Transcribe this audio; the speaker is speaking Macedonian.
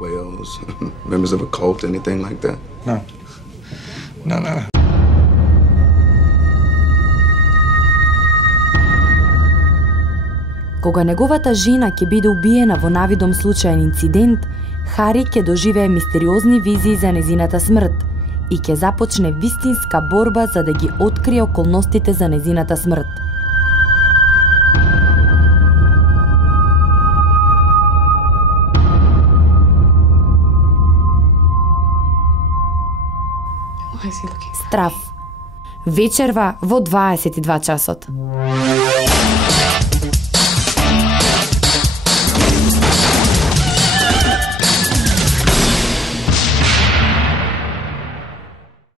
whales, members of a cult, anything like that? No. No. Кога неговата жена ќе биде убиена во навидом случаен инцидент, Хари ќе доживее мистериозни визии за незината смрт и ќе започне вистинска борба за да ги открие околностите за незината смрт. Страв. Вечерва во 22 часот.